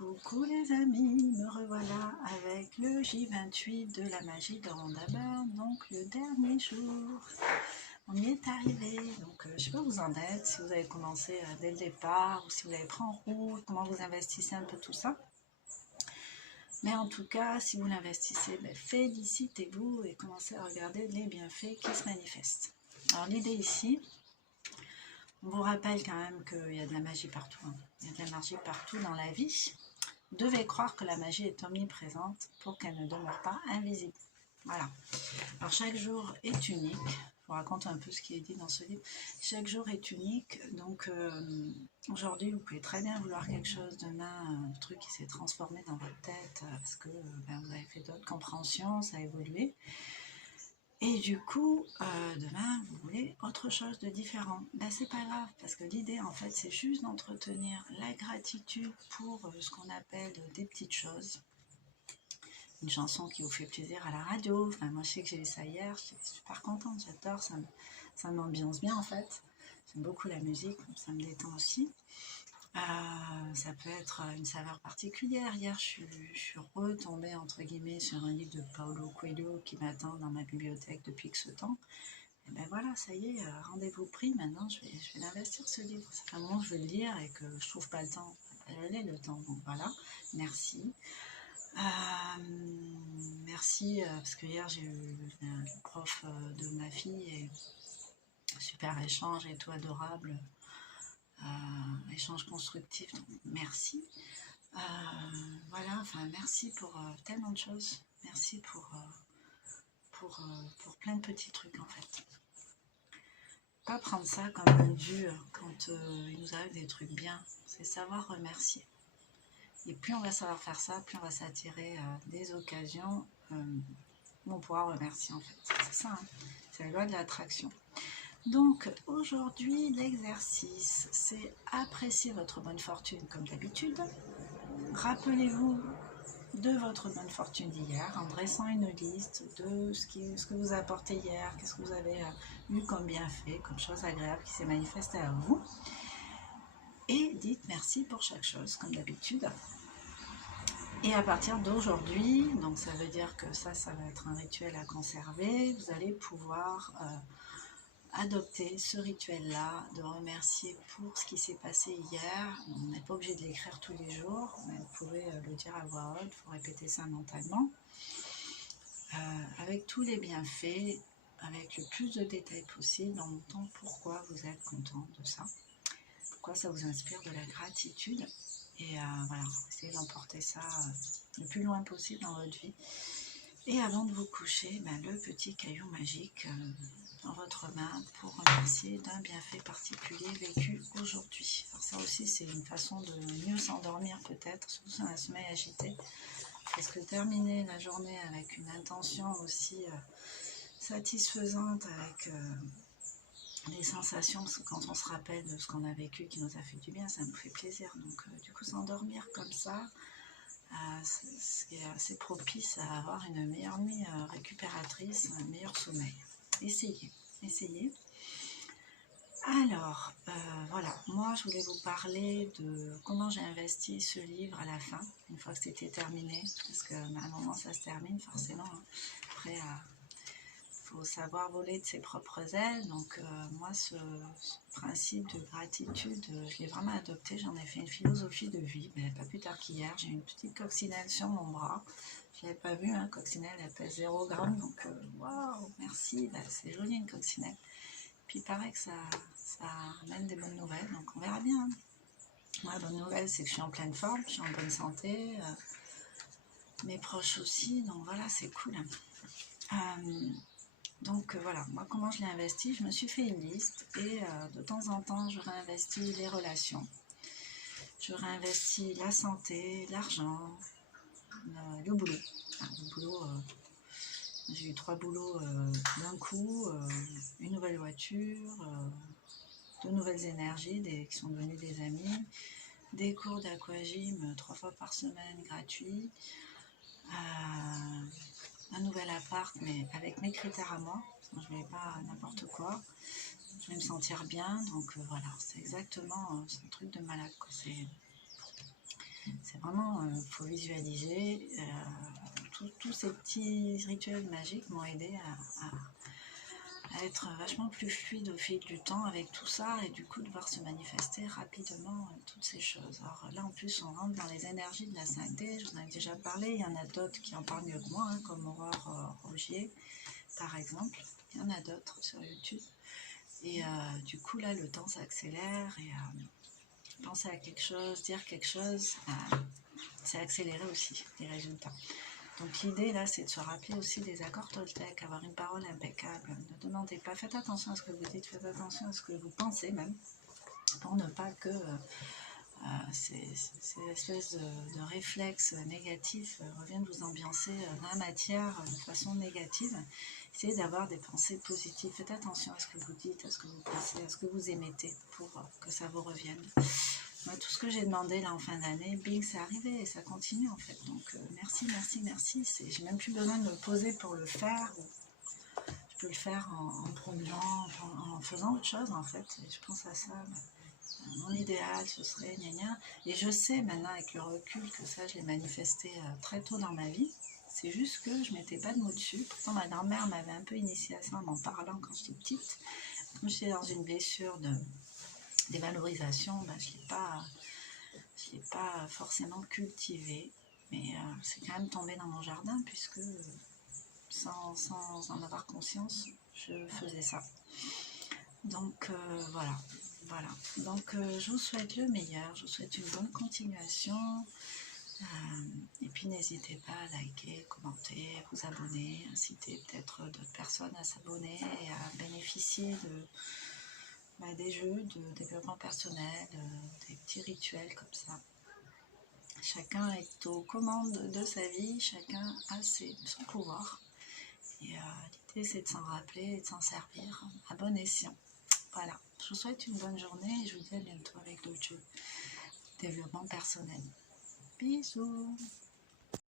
Coucou les amis, me revoilà avec le J28 de la magie de Rondabeur, donc le dernier jour. On y est arrivé, donc je sais pas où vous en êtes, si vous avez commencé dès le départ, ou si vous l'avez pris en route, comment vous investissez un peu tout ça. Mais en tout cas, si vous l'investissez, félicitez-vous et commencez à regarder les bienfaits qui se manifestent. Alors l'idée ici, on vous rappelle quand même qu'il y a de la magie partout, hein. Il y a de la magie partout dans la vie. Vous devez croire que la magie est omniprésente pour qu'elle ne demeure pas invisible. Voilà. Alors chaque jour est unique. Je vous raconte un peu ce qui est dit dans ce livre. Chaque jour est unique. Donc aujourd'hui, vous pouvez très bien vouloir quelque chose. Demain, un truc qui s'est transformé dans votre tête parce que vous avez fait d'autres compréhensions, ça a évolué. Et du coup, demain, vous voulez autre chose de différent. C'est pas grave, parce que l'idée, en fait, c'est juste d'entretenir la gratitude pour ce qu'on appelle des petites choses. Une chanson qui vous fait plaisir à la radio. Enfin, moi, je sais que j'ai eu ça hier, j'étais super contente, j'adore, ça m'ambiance bien, en fait. J'aime beaucoup la musique, ça me détend aussi. Ça peut être une saveur particulière. Hier, je suis retombée, entre guillemets, sur un livre de Paulo Coelho qui m'attend dans ma bibliothèque depuis que ce temps. Et ben voilà, ça y est, rendez-vous pris. Maintenant, je vais l'investir, ce livre. Ça fait un moment que je veux le lire et que je trouve pas le temps. J'ai le temps, donc voilà. Merci. Merci, parce que hier, j'ai eu le prof de ma fille et super échange et tout adorable. Échange constructif, donc merci. Voilà, enfin merci pour tellement de choses. Merci pour plein de petits trucs en fait. Pas prendre ça comme un dû quand il nous arrive des trucs bien. C'est savoir remercier. Et plus on va savoir faire ça, plus on va s'attirer des occasions où on pourra remercier en fait. C'est ça, hein. C'est la loi de l'attraction. Donc aujourd'hui, l'exercice, c'est apprécier votre bonne fortune comme d'habitude. Rappelez-vous de votre bonne fortune d'hier en dressant une liste de ce que vous a apporté hier, qu'est-ce que vous avez eu comme bienfait, comme chose agréable qui s'est manifestée à vous. Et dites merci pour chaque chose comme d'habitude. Et à partir d'aujourd'hui, donc ça veut dire que ça va être un rituel à conserver, vous allez pouvoir adopter ce rituel-là, de remercier pour ce qui s'est passé hier. On n'est pas obligé de l'écrire tous les jours, mais vous pouvez le dire à voix haute, il faut répéter ça mentalement. Avec tous les bienfaits, avec le plus de détails possible, en montrant pourquoi vous êtes content de ça, pourquoi ça vous inspire de la gratitude. Et voilà, essayez d'emporter ça le plus loin possible dans votre vie. Et avant de vous coucher, le petit caillou magique dans votre main pour remercier d'un bienfait particulier vécu aujourd'hui. Alors ça aussi, c'est une façon de mieux s'endormir peut-être, surtout si on a un sommeil agité. Parce que terminer la journée avec une intention aussi satisfaisante, avec des sensations, parce que quand on se rappelle de ce qu'on a vécu qui nous a fait du bien, ça nous fait plaisir. Donc du coup, s'endormir comme ça, c'est assez propice à avoir une meilleure nuit récupératrice, un meilleur sommeil. Essayez. Alors, voilà, moi je voulais vous parler de comment j'ai investi ce livre à la fin, une fois que c'était terminé, parce qu'à un moment ça se termine forcément, hein. Après, faut savoir voler de ses propres ailes, donc moi ce principe de gratitude, je l'ai vraiment adopté, j'en ai fait une philosophie de vie, mais pas plus tard qu'hier, j'ai une petite coccinelle sur mon bras, je l'avais pas vue, hein, coccinelle, elle pèse 0 g, donc waouh, merci, c'est joli une coccinelle, puis il paraît que ça amène des bonnes nouvelles, donc on verra bien, hein. Moi la bonne nouvelle c'est que je suis en pleine forme, je suis en bonne santé, mes proches aussi, donc voilà, c'est cool. Donc voilà, moi comment je l'ai investi, je me suis fait une liste et de temps en temps je réinvestis les relations, je réinvestis la santé, l'argent, le boulot. Le boulot, j'ai eu 3 boulots d'un coup, une nouvelle voiture, 2 nouvelles énergies qui sont devenues des amis, des cours d'aquagym 3 fois par semaine gratuits, un nouvel appart, mais avec mes critères à moi. Je ne voulais pas n'importe quoi. Je vais me sentir bien. Donc voilà, c'est exactement c'est un truc de malade, quoi. C'est vraiment, il faut visualiser. Tous ces petits rituels magiques m'ont aidé à être vachement plus fluide au fil du temps avec tout ça et du coup de voir se manifester rapidement toutes ces choses. Alors là en plus on rentre dans les énergies de la 5D, je vous en ai déjà parlé, il y en a d'autres qui en parlent mieux que moi, hein, comme Aurore Rogier par exemple, il y en a d'autres sur YouTube. Et du coup là le temps s'accélère et penser à quelque chose, dire quelque chose, c'est accélérer aussi les résultats. Donc l'idée là, c'est de se rappeler aussi des accords Toltec, avoir une parole impeccable. Ne demandez pas, faites attention à ce que vous dites, faites attention à ce que vous pensez même, pour ne pas que ces espèces de réflexes négatifs reviennent vous ambiancer dans la matière de façon négative. Essayez d'avoir des pensées positives. Faites attention à ce que vous dites, à ce que vous pensez, à ce que vous émettez pour que ça vous revienne. Moi, tout ce que j'ai demandé là en fin d'année, bing, c'est arrivé et ça continue en fait. Donc merci, merci, merci. J'ai même plus besoin de me poser pour le faire. Je peux le faire en promenant, en faisant autre chose en fait. Et je pense à ça. Mon idéal, ce serait gna gna. Et je sais maintenant avec le recul que ça, je l'ai manifesté très tôt dans ma vie. C'est juste que je ne mettais pas de mots dessus. Pourtant, ma grand-mère m'avait un peu initiée à ça en m'en parlant quand j'étais petite. Quand j'étais dans une blessure de dévalorisation, ben, je ne l'ai pas forcément cultivé. Mais c'est quand même tombé dans mon jardin puisque sans en avoir conscience, je faisais ça. Donc voilà. Donc je vous souhaite le meilleur, je vous souhaite une bonne continuation. Et puis n'hésitez pas à liker, commenter, vous abonner, inciter peut-être d'autres personnes à s'abonner et à bénéficier des jeux de développement personnel, des petits rituels comme ça. Chacun est aux commandes de sa vie, chacun a son pouvoir. Et l'idée c'est de s'en rappeler et de s'en servir à bon escient. Voilà, je vous souhaite une bonne journée et je vous dis à bientôt avec d'autres jeux. Développement personnel. Bisous.